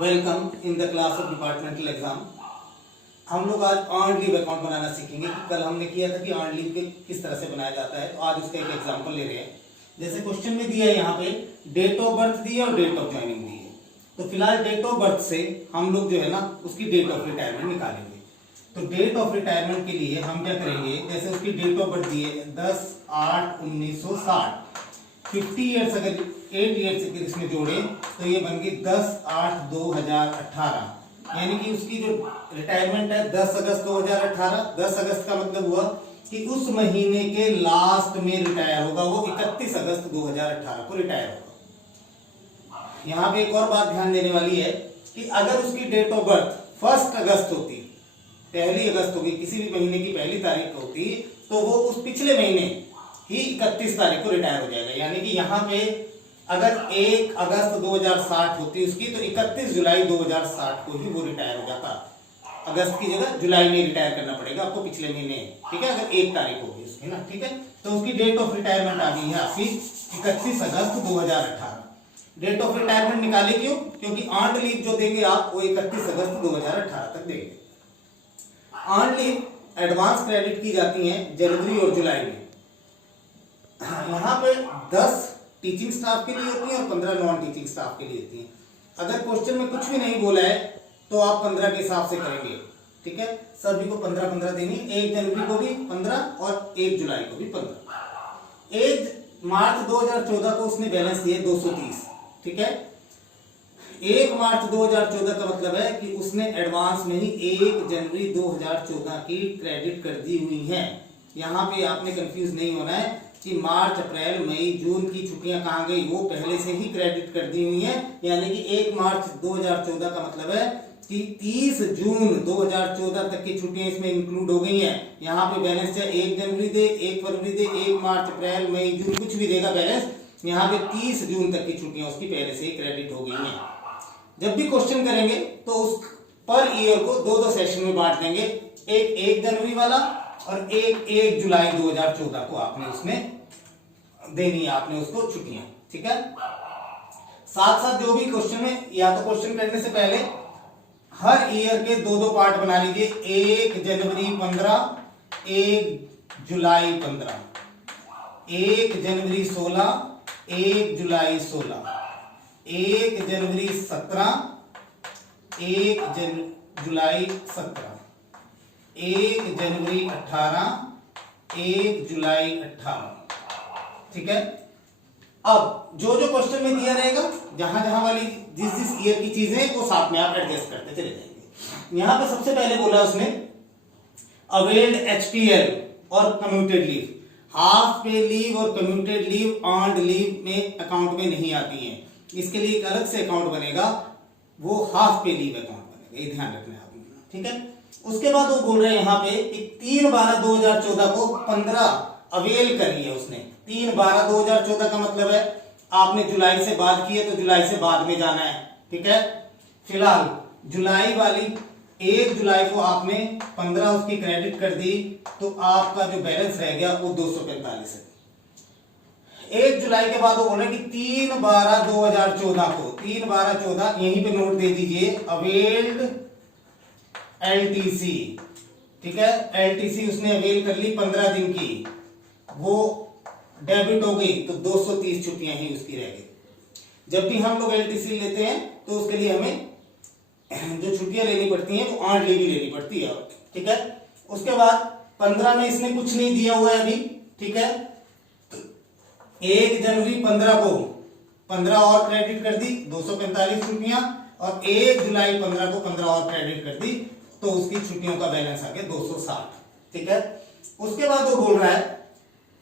Welcome in the class of departmental exam. हम लोग आज अर्नड लीव अकाउंट बनाना सीखेंगे। कल हमने किया था कि अर्नड लीव के किस तरह से बनाया जाता है, तो आज उसका एक एग्जांपल ले रहे हैं। जैसे क्वेश्चन में दिया है, यहाँ पे डेट ऑफ बर्थ दी है और डेट ऑफ ज्वाइनिंग दी है। तो फिलहाल डेट ऑफ बर्थ से हम लोग जो है ना उसकी डेट ऑफ रिटायरमेंट निकालेंगे। तो डेट ऑफ रिटायरमेंट के लिए हम क्या करेंगे, जैसे उसकी डेट ऑफ बर्थ दी है 10/8/1960, 50 ईयर्स अगर 8 ईयर्स अगर इसमें जोड़े तो ये बन गई 10/8/2018, यानी कि उसकी जो रिटायरमेंट है 10 अगस्त 2018। 10 अगस्त का मतलब हुआ कि उस महीने के लास्ट में रिटायर होगा, वो 31 अगस्त 2018 को रिटायर होगा। यहाँ पे एक और बात ध्यान देने वाली है कि अगर उसकी डेट ऑफ बर्थ 1 अगस्त होती, 1 अगस्त होगी, किसी भी महीने की पहली तारीख होती, तो वो उस पिछले महीने ही 31 तारीख को रिटायर हो जाएगा। यानी कि यहाँ पे अगर 1 अगस्त 2060 होती उसकी, तो 31 जुलाई 2060 को ही वो रिटायर हो जाता। अगस्त की जगह जुलाई में रिटायर करना पड़ेगा आपको पिछले महीने, ठीक है, अगर 1 तारीख होगी उसकी ना, ठीक है। तो उसकी डेट ऑफ रिटायरमेंट आ गई है आपकी 31 अगस्त 2018। डेट ऑफ रिटायरमेंट निकाले क्यों? क्योंकि अर्नड लीव जो देंगे आप वो 31 अगस्त 2018 तक देंगे। अर्नड लीव एडवांस क्रेडिट की जाती है जनवरी और जुलाई में। यहाँ पे 10 टीचिंग स्टाफ के लिए होती है और 15 नॉन टीचिंग स्टाफ के लिए होती है। अगर क्वेश्चन में कुछ भी नहीं बोला है तो आप 15 के हिसाब से करेंगे, ठीक है। सभी को 15-15 देनी, 1 जनवरी को भी 15 और 1 जुलाई को भी 15। 1 मार्च 2014 को उसने बैलेंस दिए 230, ठीक है। 1 मार्च 2014 का मतलब है कि उसने एडवांस में ही 1 जनवरी 2014 की क्रेडिट कर दी हुई है। यहाँ पे आपने कंफ्यूज नहीं होना है कि मार्च, अप्रैल, मई, जून की छुट्टियां कहाँ गई, वो पहले से ही क्रेडिट कर दी हुई है। यानी कि 1 मार्च 2014 का मतलब है कि 30 जून 2014 तक की छुट्टियां इसमें इंक्लूड हो गई हैं। यहाँ पे बैलेंस है 1 जनवरी दे, 1 फरवरी दे, 1 मार्च, अप्रैल, मई, जून, कुछ भी देगा बैलेंस, यहाँ पे 30 जून तक की छुट्टियां उसकी पहले से ही क्रेडिट हो गई हैं। जब भी क्वेश्चन करेंगे तो उस पर ईयर को 2-2 सेशन में बांट देंगे, एक 1 जनवरी वाला और एक 1 जुलाई 2014 को आपने उसमें देनी है, आपने उसको छुट्टियां, ठीक है। साथ साथ जो भी क्वेश्चन है, या तो क्वेश्चन करने से पहले हर ईयर के 2-2 पार्ट बना लीजिए, 1 जनवरी 15, 1 जुलाई 15, 1 जनवरी 16, 1 जुलाई 16, 1 जनवरी 17, 1 जुलाई 17, 1 जनवरी 18, 1 जुलाई 18, ठीक है। अब जो जो क्वेश्चन में दिया रहेगा, जहां जहां वाली जिस ईयर की चीजें, वो साथ में आप एडजस्ट करते चले जाएंगे। यहां पे सबसे पहले बोला उसने अवेल्ड एचपीएल और कम्यूटेड लीव। हाफ पे लीव और कम्यूटेड लीव अर्नड लीव में अकाउंट में नहीं आती हैं। इसके लिए एक अलग से अकाउंट बनेगा, वो हाफ पे लीव अकाउंट बनेगा, ये ध्यान रखना है आपने, ठीक है। उसके बाद वो बोल रहे हैं यहाँ पे कि 3/12/2014 को 15 अवेल करी है उसने। 3/12/2014 का मतलब है आपने जुलाई से बाद की है तो जुलाई से बाद में जाना है, ठीक है। फिलहाल जुलाई वाली 1 जुलाई को आपने 15 उसकी क्रेडिट कर दी, तो आपका जो बैलेंस रह गया वो 245 है। 1 जुलाई के बाद वो बोल रहे हैं कि 3/12/2014 को, 3/12/14 यहीं पे नोट दे दीजिए, अवेल्ड एलटीसी, ठीक है। एलटीसी उसने अवेल कर ली 15 दिन की, वो डेबिट हो गई, तो 230 छुट्टियां ही उसकी रह गई। जब भी हम लोग एलटीसी लेते हैं तो उसके लिए हमें जो छुट्टियां लेनी पड़ती हैं वो अर्नड लीव ही लेनी पड़ती है, ठीक है। उसके बाद 15 में इसने कुछ नहीं दिया हुआ है अभी, ठीक है। 1 जनवरी 15 को 15 और क्रेडिट कर दी, 245 छुट्टियां, और 1 जुलाई 15 को 15 और क्रेडिट कर दी, तो उसकी छुट्टियों का बैलेंस आ गया 260, ठीक है। उसके बाद वो बोल रहा है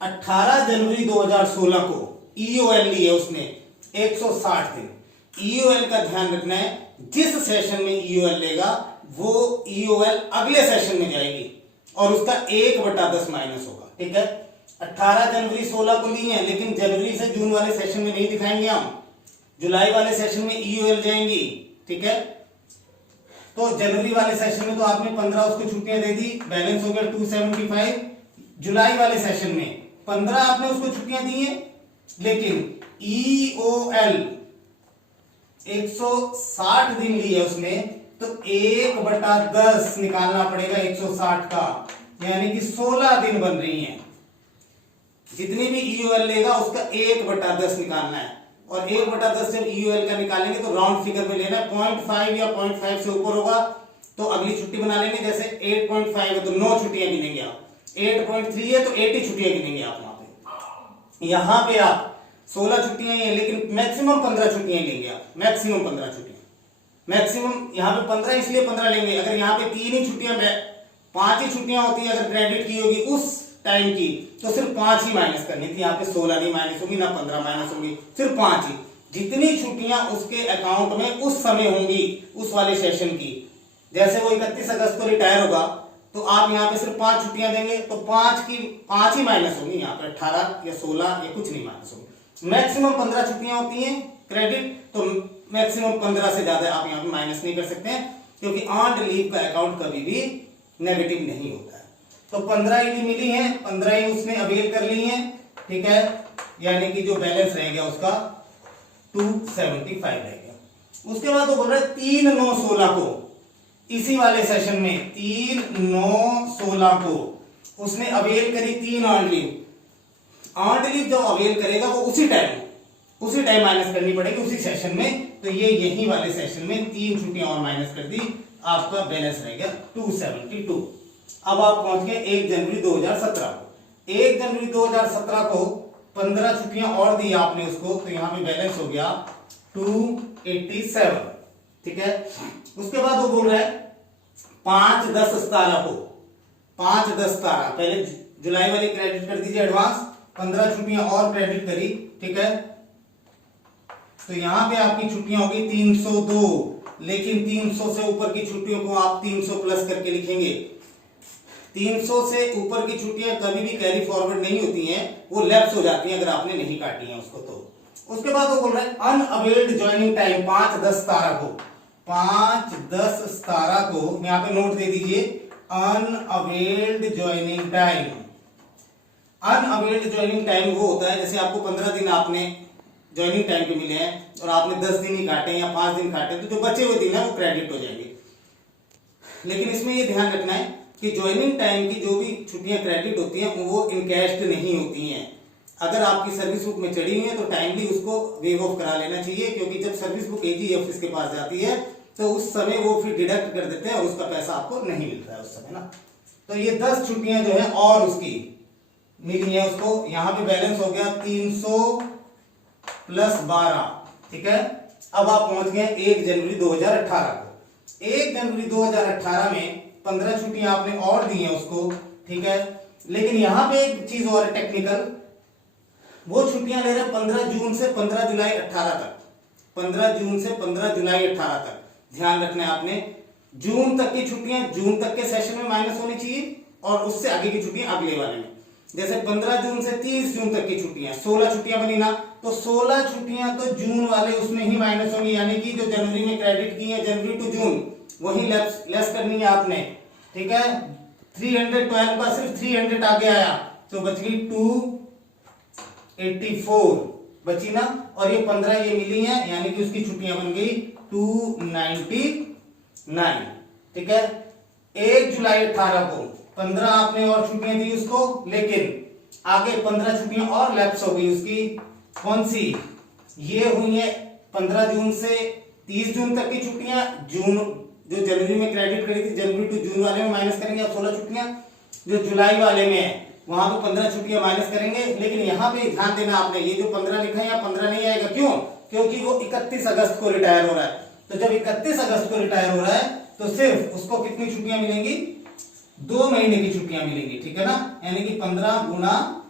18 जनवरी 2016 को ईओएल ली है उसने 160 दिन। ईओएल का ध्यान रखना है, जिस सेशन में ईओएल लेगा वो ईओएल अगले सेशन में जाएगी और उसका 1/10 माइनस होगा, ठीक है। 18 जनवरी 16 को ली है, लेकिन जनवरी से जून वाले सेशन में नहीं दिखाएंगे हम, जुलाई वाले सेशन में ईओएल जाएंगी, ठीक है। तो जनवरी वाले सेशन में तो आपने 15 उसको छुट्टियां दे दी, बैलेंस हो गया 275। जुलाई वाले सेशन में 15 आपने उसको छुट्टियां दी हैं, लेकिन ईओएल 160 दिन ली है उसने, तो 1/10 निकालना पड़ेगा 160 का, यानी कि 16 दिन बन रही हैं। जितनी भी ईयूएल लेगा उसका 1/10 निकालना है, और 1/10 जब ईयूएल का निकालेंगे तो राउंड फिगर में लेना है। 0.5 या 0.5 से ऊपर होगा तो अगली छुट्टी बना लेंगे। जैसे 8.5 है तो 9 छुट्टियां गिनेंगे आप, 8.3 है तो 80 छुट्टियां गिनेंगे आप। यहां पे आप 16 छुट्टियां हैं, लेकिन मैक्सिमम 15 छुट्टियां लेंगे आप, मैक्सिमम 15 छुट्टियां। मैक्सिमम यहां पे 15 इसलिए 15 लेंगे, अगर यहां पे 3 ही छुट्टियां 5 ही छुट्टियां होती है अगर क्रेडिट की होगी उस टाइम की, तो सिर्फ 5 ही माइनस करनी थी। यहाँ पे 16 नहीं माइनस होगी, ना 15 माइनस होगी, सिर्फ 5 ही। जितनी छुट्टियां उसके अकाउंट में उस समय होंगी उस वाले सेशन की, जैसे वो 31 अगस्त को रिटायर होगा तो आप यहाँ पे सिर्फ 5 छुट्टियां देंगे, तो 5 ही माइनस होगी। यहाँ पे 18 या 16 या कुछ नहीं माइनस होगी। मैक्सिमम 15 छुट्टियां होती हैं क्रेडिट, तो मैक्सिमम 15 से ज्यादा आप यहाँ पे माइनस नहीं कर सकते हैं, क्योंकि अर्न्ड लीव का अकाउंट कभी भी नेगेटिव नहीं होता है। तो 15 ही मिली है, 15 ही उसने अवेल कर ली है, ठीक है, यानी कि जो बैलेंस रह गया उसका 275 रह गया। उसके बाद वो बोल रहा है 3/9/16 को, इसी वाले सेशन में 3/9/16 को उसने अवेल करी 3 अर्न्ड लीव। अर्न्ड लीव जब अवेल करेगा वो उसी टाइम माइनस करनी पड़ेगी उसी सेशन में, तो ये यही वाले सेशन में 3 छुट्टियां और माइनस कर दी, आपका बैलेंस रह गया 272। अब आप पहुंच गए 1 जनवरी 2017 को। 1 जनवरी 2017 को 15 छुट्टियां और दी आपने उसको, तो यहां पे बैलेंस हो गया 287, ठीक है। उसके बाद वो बोल रहा है 5/10/17 को, 5/10/17 पहले जुलाई वाली क्रेडिट कर दीजिए एडवांस, 15 छुट्टियां और क्रेडिट करी, ठीक है। तो यहां पे आपकी छुट्टियां होगी 302, लेकिन 300 से ऊपर की छुट्टियों को आप 300 प्लस करके लिखेंगे। 300 से ऊपर की छुट्टियां कभी भी कैरी फॉरवर्ड नहीं होती हैं, वो लैप्स हो जाती हैं अगर आपने नहीं काटी हैं उसको। तो उसके बाद वो बोल रहा है अनअवेल्ड ज्वाइनिंग टाइम 5/10/17 को, 5/10/17 को यहां पे नोट दे दीजिए, unavailed joining time. Unavailed joining time वो होता है जैसे आपको 15 दिन आपने ज्वाइनिंग टाइम पे मिले हैं और आपने 10 दिन ही काटे या 5 दिन काटे, तो जो बचे हुए दिन है वो क्रेडिट हो जाएंगे। लेकिन इसमें ये ध्यान रखना है कि ज्वाइनिंग टाइम की जो भी छुट्टियां क्रेडिट होती हैं वो इनकैश्ड नहीं होती हैं। अगर आपकी सर्विस बुक में चढ़ी हुई है तो टाइमली उसको वेव ऑफ करा लेना चाहिए, क्योंकि जब सर्विस बुक एजी ऑफिस के पास जाती है तो उस समय वो फिर डिडक्ट कर देते हैं और उसका पैसा आपको नहीं मिलता है उस समय ना। तो ये 10 छुट्टियां जो है और उसकी मिली है उसको, यहां पे बैलेंस हो गया 300 + 12, ठीक है। अब आप पहुंच गए 1 जनवरी 2018 को। 1 जनवरी 2018 में 15 छुट्टियां आपने और दी हैं उसको, ठीक है। लेकिन यहां पे एक चीज और टेक्निकल, वो छुट्टियां ले रहे 15 जून से 15 जुलाई 18 तक, 15 जून से 15 जुलाई 18 तक। ध्यान रखना है आपने, जून तक की छुट्टियां जून तक के सेशन में माइनस होनी चाहिए और उससे आगे की छुट्टियां अगले वाले में। जैसे 15 जून से 30 जून तक की छुट्टियां, 16 छुट्टियां बनी ना, तो 16 छुट्टियां तो जून वाले उसमें ही माइनस होंगी, यानी कि जो जनवरी में क्रेडिट की है जनवरी टू जून वही लेस करनी है आपने, ठीक है। 312 का सिर्फ 300 आगे आया तो बच गई 284 बची ना, और ये 15 ये मिली है, यानी कि उसकी छुट्टियां बन गई 299, ठीक है। 1 जुलाई 18 को 15 आपने और छुट्टियां दी उसको, लेकिन आगे 15 छुट्टियां और लैप्स हो गई उसकी। कौन सी? ये हुई है 15 जून से 30 जून तक की छुट्टियां, जून जो जनवरी में क्रेडिट करी थी जनवरी टू जून वाले में माइनस करेंगे आप 16 छुट्टियां, जो जुलाई वाले में है वहां पे 15 छुट्टियां माइनस करेंगे। लेकिन यहाँ पे ध्यान देना आपने, ये जो 15 लिखा है यहाँ 15 नहीं आएगा, क्यों? क्योंकि वो 31 अगस्त को रिटायर हो रहा है। तो जब 31 अगस्त को रिटायर हो रहा है तो सिर्फ उसको कितनी छुट्टियां मिलेंगी? 2 महीने की छुट्टियां मिलेंगी, ठीक है ना। यानी कि 15 गुना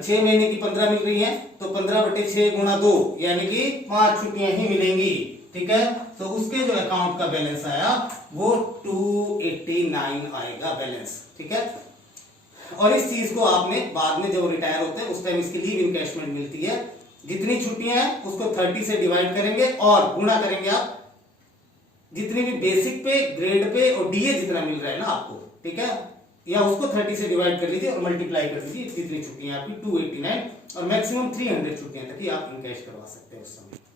6 महीने की 15 मिल रही है, तो 15/6 गुना 2 यानी कि 5 छुट्टियां ही मिलेंगी, ठीक है। तो उसके जो अकाउंट का बैलेंस आया वो 289 आएगा बैलेंस, ठीक है। और इस चीज को आपने बाद में जब रिटायर होते हैं उस टाइम इसकी लीव इनकैशमेंट मिलती है। जितनी छुट्टियां हैं उसको 30 से डिवाइड करेंगे और गुणा करेंगे आप जितनी भी बेसिक पे, ग्रेड पे और डीए जितना मिल रहा है ना आपको, ठीक है, या उसको 30 से डिवाइड कर लीजिए और मल्टीप्लाई कर दीजिए, जितनी छुट्टियां आपकी 289 और मैक्सिमम 300 छुट्टियां तक ही आप इनकैश करवा सकते हैं उस समय।